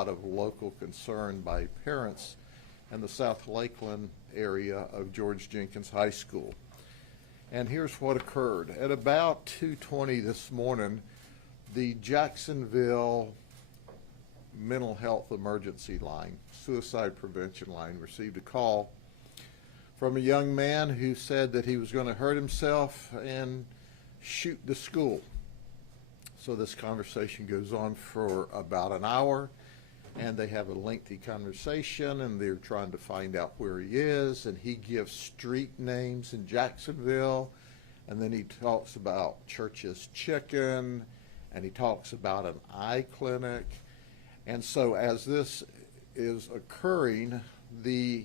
lot of local concern by parents in the South Lakeland area of George Jenkins High School. And here's what occurred. At about 2:20 this morning, the Jacksonville mental health emergency line, suicide prevention line, received a call from a young man who said that he was going to hurt himself and shoot the school. So this conversation goes on for about an hour, and they have a lengthy conversation, and they're trying to find out where he is, and he gives street names in Jacksonville, and then he talks about Church's Chicken, and he talks about an eye clinic. And so as this is occurring, the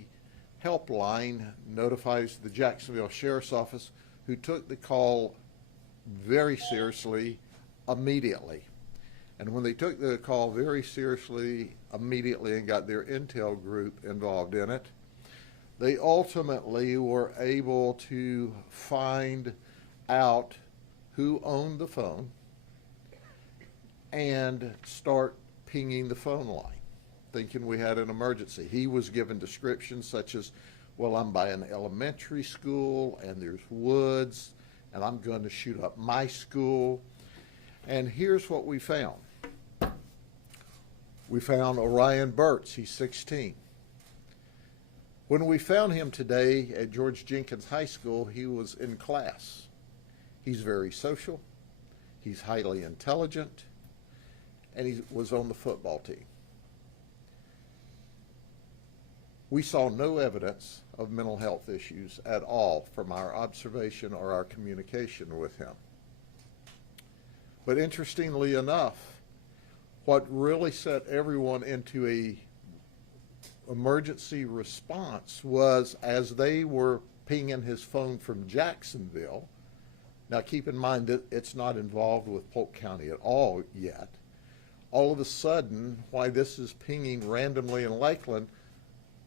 helpline notifies the Jacksonville Sheriff's Office, who took the call very seriously immediately. And when they took the call very seriously immediately and got their intel group involved in it, they ultimately were able to find out who owned the phone and start pinging the phone line, thinking we had an emergency. He was given descriptions such as, well, I'm by an elementary school and there's woods and I'm going to shoot up my school. And here's what we found. We found Orion Burtz. He's 16. When we found him today at George Jenkins High School, he was in class. He's very social. He's highly intelligent. And he was on the football team. We saw no evidence of mental health issues at all from our observation or our communication with him. But interestingly enough, what really set everyone into a emergency response was as they were pinging his phone from Jacksonville. Now keep in mind that it's not involved with Polk County at all yet. All of a sudden, while this is pinging randomly in Lakeland,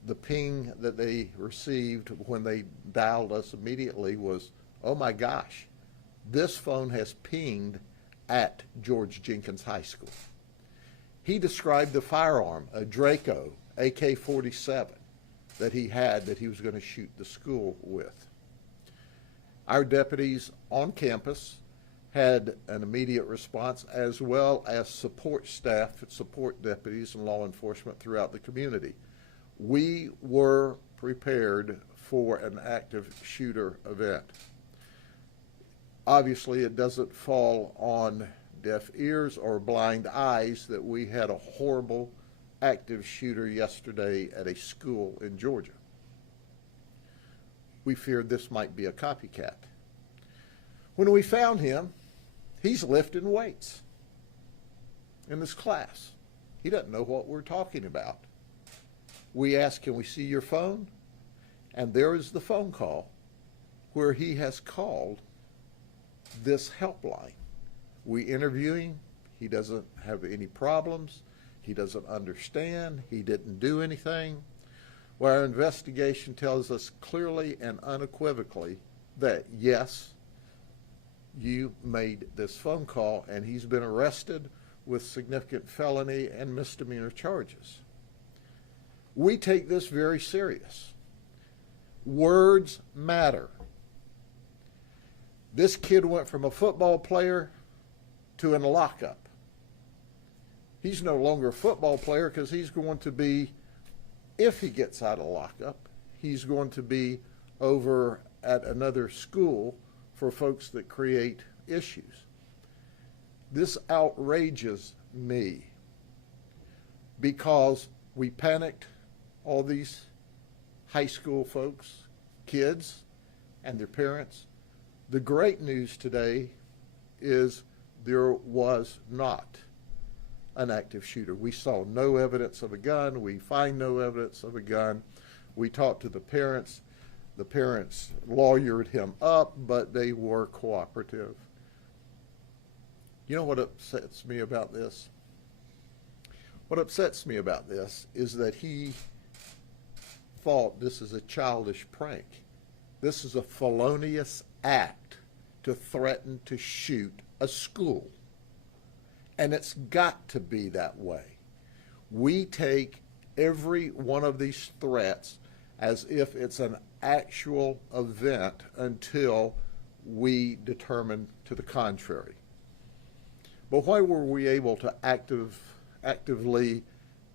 the ping that they received when they dialed us immediately was, oh my gosh, this phone has pinged at George Jenkins High School. He described the firearm, a Draco AK-47, that he had that he was going to shoot the school with. Our deputies on campus had an immediate response, as well as support staff, support deputies, and law enforcement throughout the community. We were prepared for an active shooter event. Obviously, it doesn't fall on deaf ears or blind eyes that we had a horrible active shooter yesterday at a school in Georgia. We feared this might be a copycat. When we found him, he's lifting weights in this class. He doesn't know what we're talking about. We asked, can we see your phone? And there is the phone call where he has called this helpline. We interview him. He doesn't have any problems. He doesn't understand. He didn't do anything. Well, our investigation tells us clearly and unequivocally that, yes, you made this phone call, and he's been arrested with significant felony and misdemeanor charges. We take this very serious. Words matter. This kid went from a football player to in a lockup. He's no longer a football player because he's going to be, if he gets out of lockup, he's going to be over at another school for folks that create issues. This outrages me because we panicked all these high school folks, kids, and their parents. The great news today is there was not an active shooter. We saw no evidence of a gun. We find no evidence of a gun. We talked to the parents. The parents lawyered him up, but they were cooperative. You know what upsets me about this? What upsets me about this is that he thought this is a childish prank. This is a felonious act to threaten to shoot a school. And it's got to be that way. We take every one of these threats as if it's an actual event until we determine to the contrary. But why were we able to actively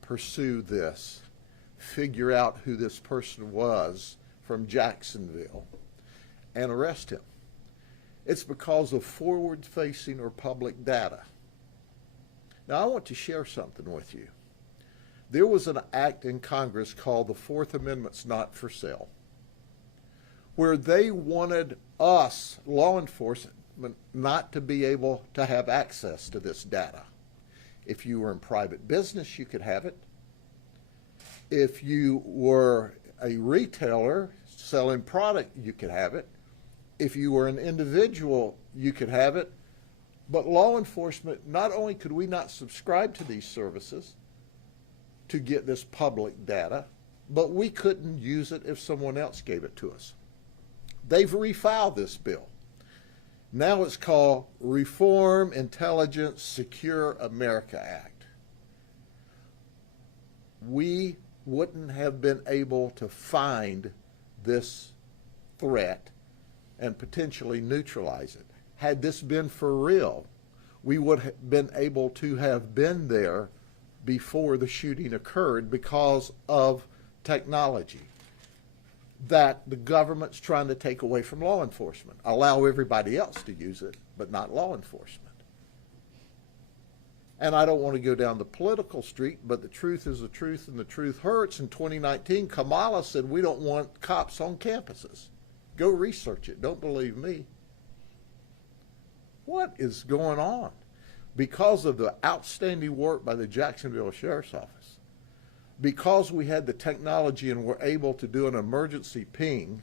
pursue this, figure out who this person was from Jacksonville, and arrest him? It's because of forward-facing or public data. Now, I want to share something with you. There was an act in Congress called the Fourth Amendment's Not for Sale, where they wanted us, law enforcement, not to be able to have access to this data. If you were in private business, you could have it. If you were a retailer selling product, you could have it. If you were an individual, you could have it. But law enforcement, not only could we not subscribe to these services to get this public data, but we couldn't use it if someone else gave it to us. They've refiled this bill. Now it's called Reform Intelligence Secure America Act. We wouldn't have been able to find this threat and potentially neutralize it. Had this been for real, we would have been able to have been there before the shooting occurred because of technology that the government's trying to take away from law enforcement. Allow everybody else to use it, but not law enforcement. And I don't want to go down the political street, but the truth is the truth and the truth hurts. In 2019, Kamala said, we don't want cops on campuses. Go research it. Don't believe me. What is going on? Because of the outstanding work by the Jacksonville Sheriff's Office, because we had the technology and were able to do an emergency ping,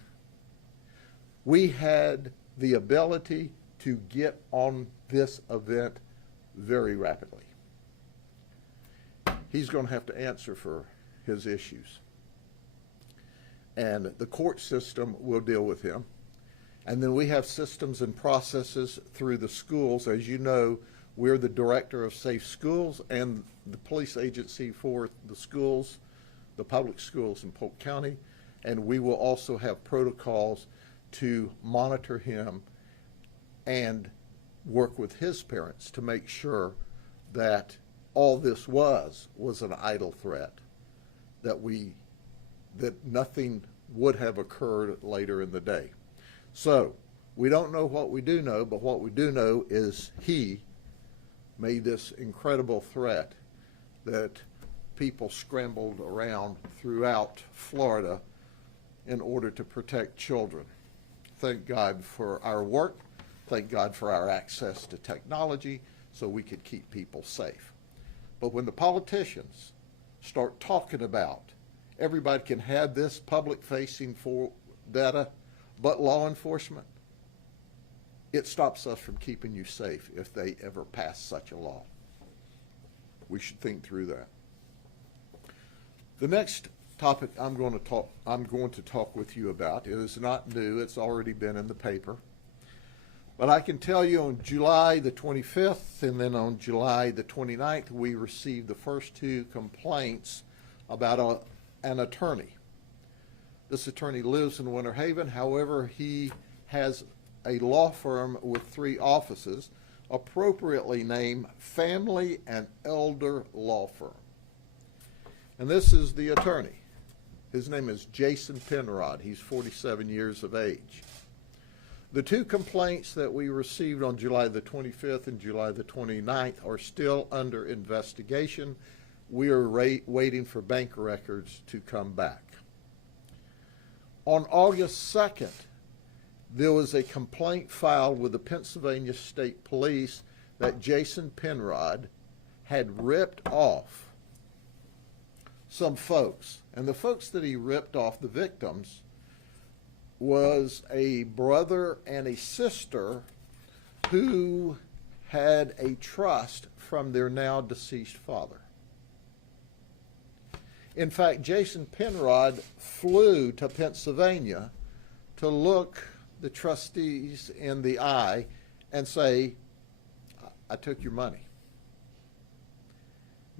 we had the ability to get on this event very rapidly. He's going to have to answer for his issues. And the court system will deal with him. And then we have systems and processes through the schools. As you know, we're the director of Safe Schools and the police agency for the schools, the public schools in Polk County. And we will also have protocols to monitor him and work with his parents to make sure that all this was an idle threat, that nothing would have occurred later in the day. So we don't know what we do know, but what we do know is he made this incredible threat that people scrambled around throughout Florida in order to protect children. Thank God for our work. Thank God for our access to technology so we could keep people safe. But when the politicians start talking about everybody can have this public-facing for data, but law enforcement, it stops us from keeping you safe if they ever pass such a law. We should think through that. The next topic I'm going to talk with you about is not new. It's already been in the paper. But I can tell you on July the 25th and then on July the 29th, we received the first two complaints about an attorney. This attorney lives in Winter Haven. However, he has a law firm with 3 offices, appropriately named Family and Elder Law Firm. And this is the attorney. His name is Jason Penrod. He's 47 years of age. The 2 complaints that we received on July the 25th and July the 29th are still under investigation. We are waiting for bank records to come back. On August 2nd, there was a complaint filed with the Pennsylvania State Police that Jason Penrod had ripped off some folks. And the folks that he ripped off, the victims, was a brother and a sister who had a trust from their now deceased father. In fact, Jason Penrod flew to Pennsylvania to look the trustees in the eye and say, I took your money.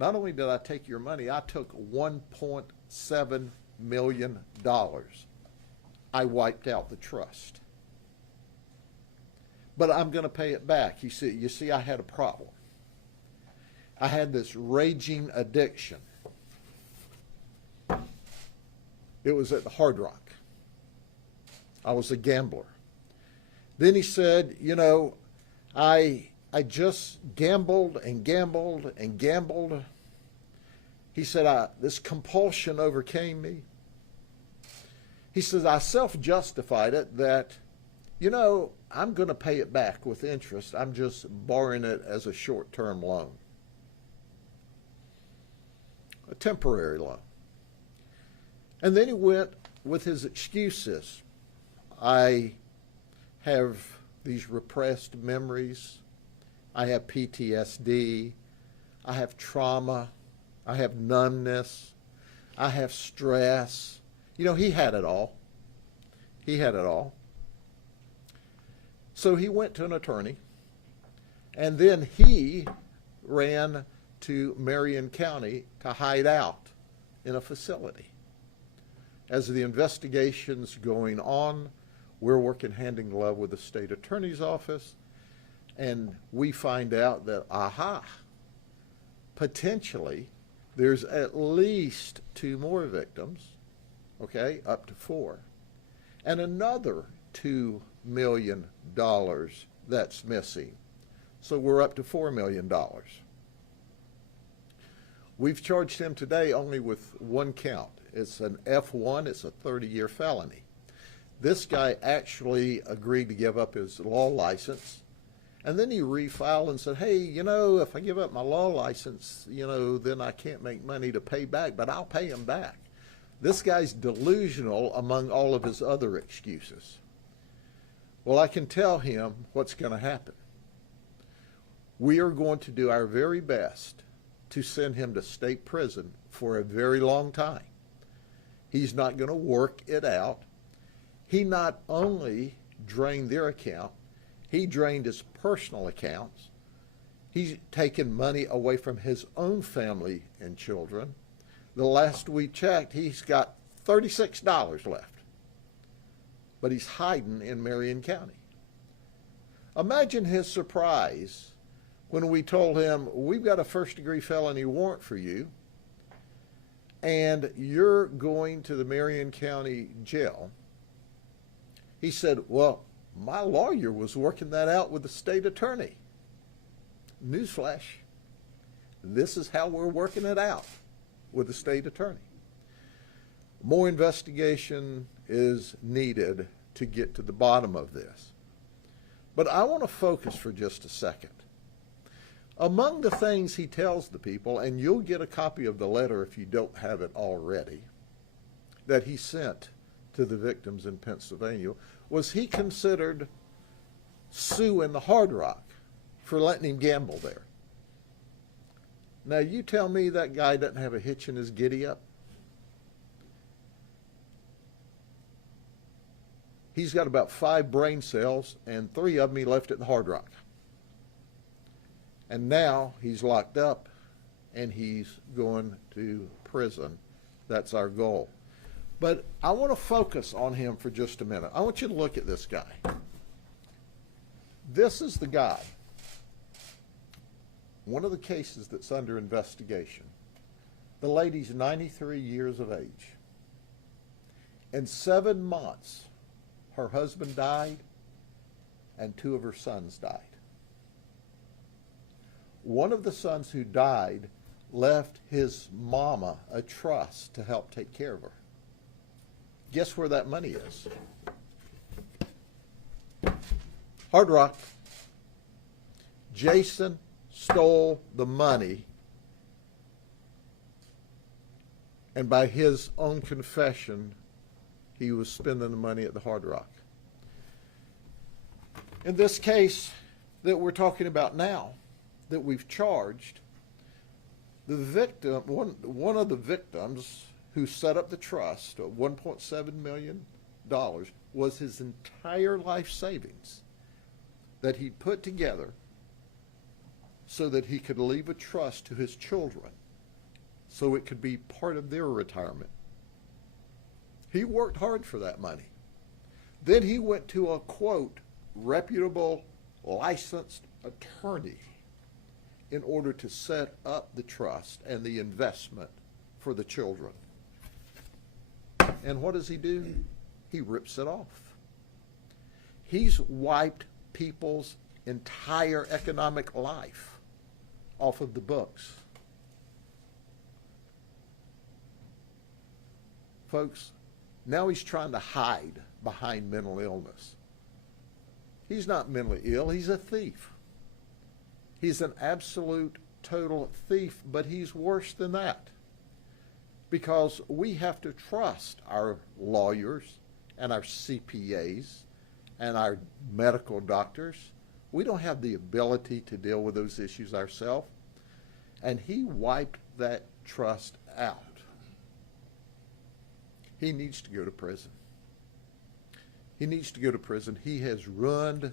Not only did I take your money, I took $1.7 million. I wiped out the trust. But I'm going to pay it back. You see, I had a problem. I had this raging addiction. It was at the Hard Rock. I was a gambler. Then he said, you know, I just gambled and gambled and gambled. He said, this compulsion overcame me. He says, I self-justified it that, you know, I'm going to pay it back with interest. I'm just borrowing it as a short-term loan. A temporary loan. And then he went with his excuses. I have these repressed memories. I have PTSD. I have trauma. I have numbness. I have stress. You know, he had it all. He had it all. So he went to an attorney, and then he ran to Marion County to hide out in a facility. As the investigation's going on, we're working hand in glove with the state attorney's office, and we find out that, potentially there's at least 2 more victims, okay, up to 4, and another $2 million that's missing. So we're up to $4 million. We've charged him today only with 1 count. It's an F1, it's a 30-year felony. This guy actually agreed to give up his law license, and then he refiled and said, hey, you know, if I give up my law license, you know, then I can't make money to pay back, but I'll pay him back. This guy's delusional among all of his other excuses. Well, I can tell him what's going to happen. We are going to do our very best to send him to state prison for a very long time. He's not going to work it out. He not only drained their account, he drained his personal accounts. He's taken money away from his own family and children. The last we checked, he's got $36 left. But he's hiding in Marion County. Imagine his surprise when we told him, we've got a first-degree felony warrant for you, and you're going to the Marion County jail. He said, well, my lawyer was working that out with the state attorney. Newsflash, this is how we're working it out with the state attorney. More investigation is needed to get to the bottom of this. But I want to focus for just a second. Among the things he tells the people, and you'll get a copy of the letter if you don't have it already, that he sent to the victims in Pennsylvania, was he considered suing the Hard Rock for letting him gamble there. Now you tell me that guy doesn't have a hitch in his giddy-up. He's got about 5 brain cells, and 3 of them he left at the Hard Rock. And now he's locked up, and he's going to prison. That's our goal. But I want to focus on him for just a minute. I want you to look at this guy. This is the guy. One of the cases that's under investigation. The lady's 93 years of age. In 7 months, her husband died, and 2 of her sons died. One of the sons who died left his mama a trust to help take care of her. Guess where that money is? Hard Rock. Jason stole the money, and by his own confession, he was spending the money at the Hard Rock. In this case that we're talking about now, that we've charged, the victim, one of the victims who set up the trust of $1.7 million was his entire life savings that he'd put together so that he could leave a trust to his children so it could be part of their retirement. He worked hard for that money. Then he went to a, quote, reputable, licensed attorney in order to set up the trust and the investment for the children. And what does he do? He rips it off. He's wiped people's entire economic life off of the books. Folks, now he's trying to hide behind mental illness. He's not mentally ill, he's a thief. He's an absolute, total thief, but he's worse than that. Because we have to trust our lawyers and our CPAs and our medical doctors. We don't have the ability to deal with those issues ourselves. And he wiped that trust out. He needs to go to prison. He needs to go to prison. He has ruined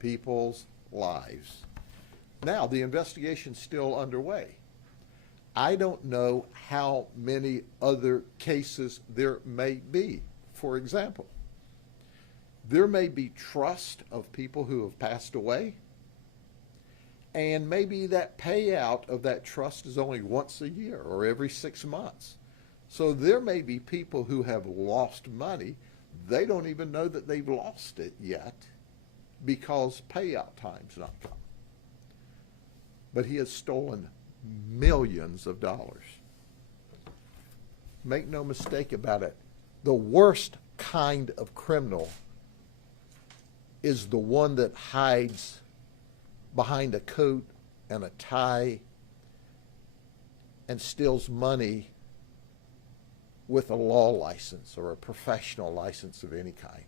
people's lives. Now, the investigation's still underway. I don't know how many other cases there may be. For example, there may be trust of people who have passed away, and maybe that payout of that trust is only once a year or every 6 months. So there may be people who have lost money. They don't even know that they've lost it yet because payout time's not come. But he has stolen millions of dollars. Make no mistake about it. The worst kind of criminal is the one that hides behind a coat and a tie and steals money with a law license or a professional license of any kind.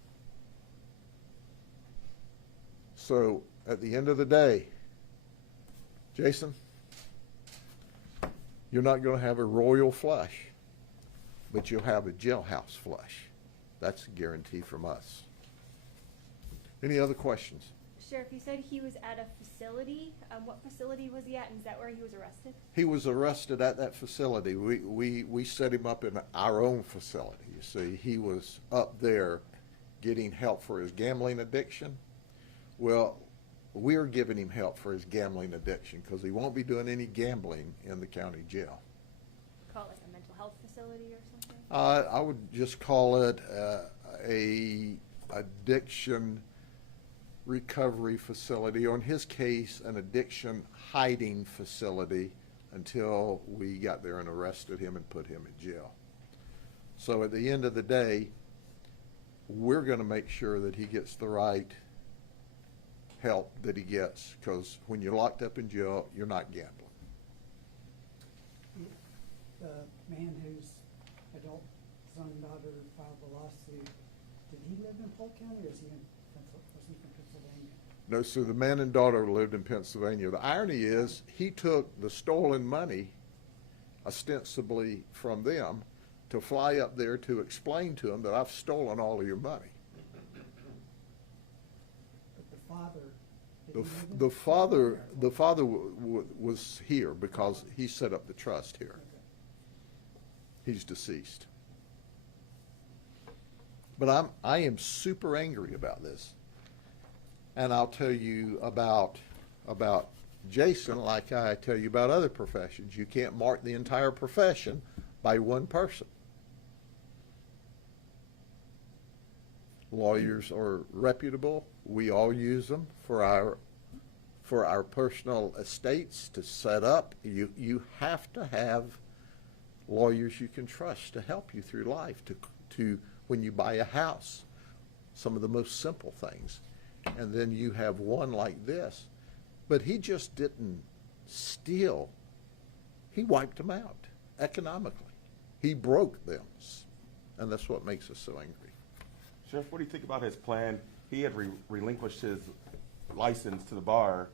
So at the end of the day, Jason, you're not going to have a royal flush, but you'll have a jailhouse flush. That's a guarantee from us. Any other questions? Sheriff, you said he was at a facility. What facility was he at, and is that where he was arrested? He was arrested at that facility. We set him up in our own facility. You see, he was up there getting help for his gambling addiction. Well, we're giving him help for his gambling addiction because he won't be doing any gambling in the county jail. Call it like a mental health facility or something? I would just call it a addiction recovery facility, or in his case, an addiction hiding facility until we got there and arrested him and put him in jail. So at the end of the day, we're going to make sure that he gets the right help that he gets, because when you're locked up in jail, you're not gambling. The man whose adult son and daughter filed the lawsuit, did he live in Polk County, or is he from Pennsylvania? No, so the man and daughter lived in Pennsylvania. The irony is he took the stolen money, ostensibly from them, to fly up there to explain to them that I've stolen all of your money. But the father, The father was here because he set up the trust here. Okay. He's deceased. But I am super angry about this. And I'll tell you about Jason like I tell you about other professions. You can't mark the entire profession by one person. Lawyers are reputable. We all use them for our personal estates to set up. You have to have lawyers you can trust to help you through life, to when you buy a house, some of the most simple things. And then you have one like this. But he just didn't steal. He wiped them out economically. He broke them. And that's what makes us so angry. Sheriff, what do you think about his plan? He had relinquished his license to the bar,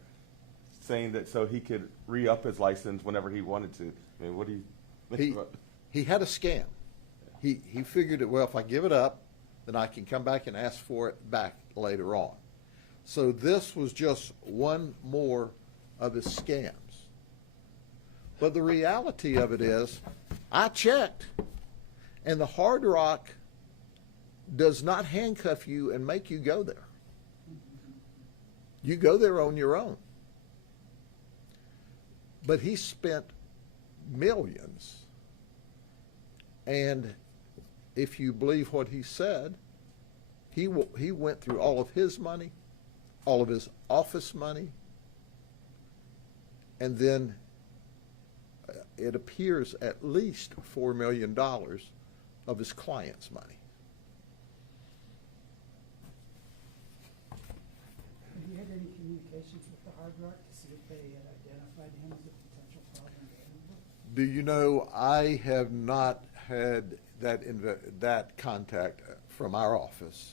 saying that so he could re-up his license whenever he wanted to. I mean, what do you think about? He had a scam. He figured that, well, if I give it up, then I can come back and ask for it back later on. So this was just one more of his scams. But the reality of it is, I checked, and the Hard Rock does not handcuff you and make you go there. You go there on your own. But he spent millions. And if you believe what he said, he went through all of his money, all of his office money, and then it appears at least $4 million of his client's money. Have you had any communications with the Hard Rock to see if they had identified him as a potential problem to Do you know, I have not had that contact from our office.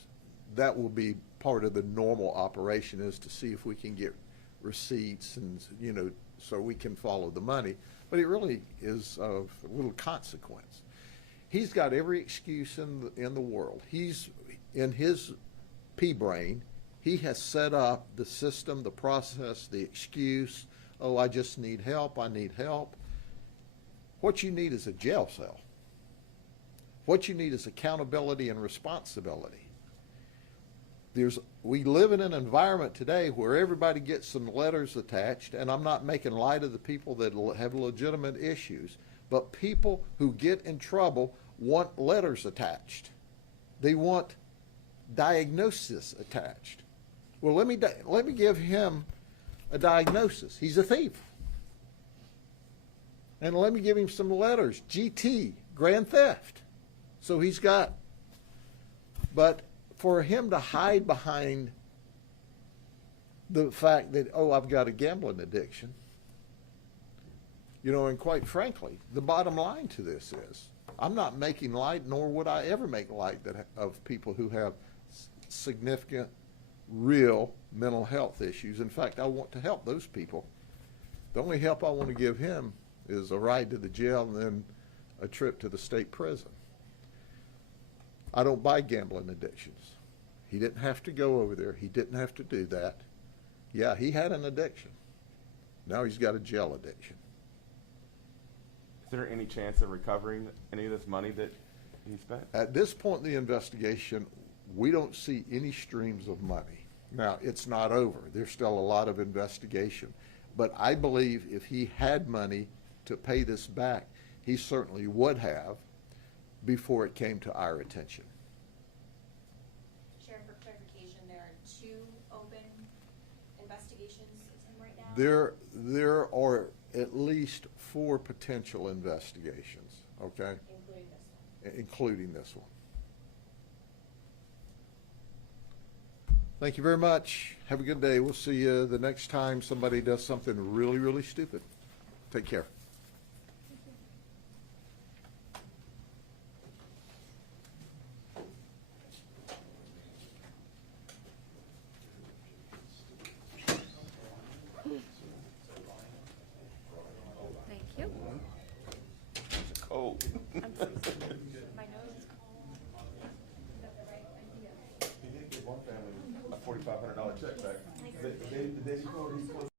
That will be part of the normal operation, is to see if we can get receipts and, you know, so we can follow the money. But it really is of little consequence. He's got every excuse in the world. He's, in his pea-brain, he has set up the system, the process, the excuse. Oh, I just need help, I need help. What you need is a jail cell. What you need is accountability and responsibility. We live in an environment today where everybody gets some letters attached, and I'm not making light of the people that have legitimate issues, but people who get in trouble want letters attached. They want diagnosis attached. Well, let me give him a diagnosis. He's a thief. And let me give him some letters. GT, grand theft. So he's got, but for him to hide behind the fact that, oh, I've got a gambling addiction, you know, and quite frankly, the bottom line to this is, I'm not making light, nor would I ever make light of people who have significant, real mental health issues. In fact, I want to help those people. The only help I want to give him is a ride to the jail and then a trip to the state prison. I don't buy gambling addictions. He didn't have to go over there. He didn't have to do that. Yeah, he had an addiction. Now he's got a jail addiction. Is there any chance of recovering any of this money that he spent? At this point in the investigation, we don't see any streams of money. Now, it's not over. There's still a lot of investigation. But I believe if he had money to pay this back, he certainly would have before it came to our attention. Sheriff, for clarification, there are 2 open investigations of him right now? There are at least 4 potential investigations, okay? Including this one? Including this one. Thank you very much. Have a good day. We'll see you the next time somebody does something really, really stupid. Take care. Thank you. It's cold. I'm freezing. My nose is cold. Is that the right idea? He did give one family a $4,500 check back. The day before he was supposed